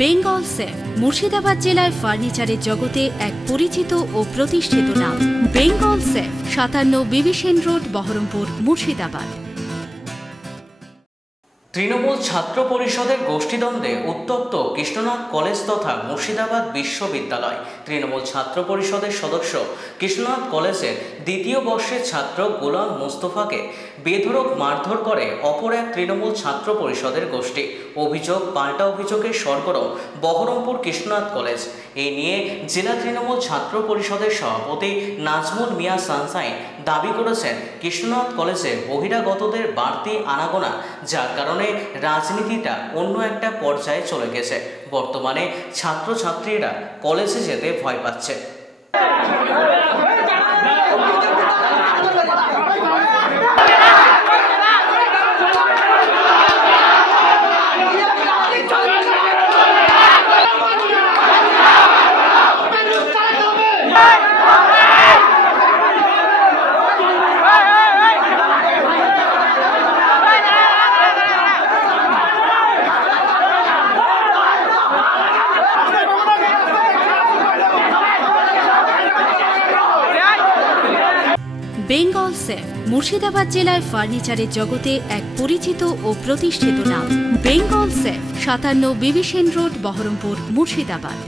Bengal safe Murshidabad জেলায় ফার্নিচারের জগতে এক পরিচিত ও প্রতিষ্ঠিত নাম। বেঙ্গল সেফ 57 বিবি সেন রোড, বহরমপুর, মুর্শিদাবাদ। তৃণমূল ছাত্র পরিষদের গোষ্ঠীদ্বন্দ্বে উত্তপ্ত কৃষ্ণনাথ কলেজ তথা মুর্শিদাবাদ বিশ্ববিদ্যালয়। তৃণমূল ছাত্র পরিষদের সদস্য কৃষ্ণনাথ কলেজের দ্বিতীয় বর্ষের ছাত্র গোলাম মোস্তফাকে বেধড়ক মারধর করে অপর এক তৃণমূল ছাত্র পরিষদের গোষ্ঠী। অভিযোগ পাল্টা অভিযোগের সরগরম বহরমপুর কৃষ্ণনাথ কলেজ। এই নিয়ে জেলা তৃণমূল ছাত্র পরিষদের সভাপতি নাজমুল মিয়া সানসাইন দাবি করেছেন কৃষ্ণনাথ কলেজে বহিরাগতদের বাড়তি আনাগোনা, যার কারণে রাজনীতিটা অন্য একটা পর্যায়ে চলে গেছে। বর্তমানে ছাত্রছাত্রীরা কলেজে যেতে ভয় পাচ্ছে। বেঙ্গল সেফ মুর্শিদাবাদ জেলায় ফার্নিচারের জগতে এক পরিচিত ও প্রতিষ্ঠিত নাম। বেঙ্গল সেফ 57 বিবি সেন রোড, বহরমপুর, মুর্শিদাবাদ।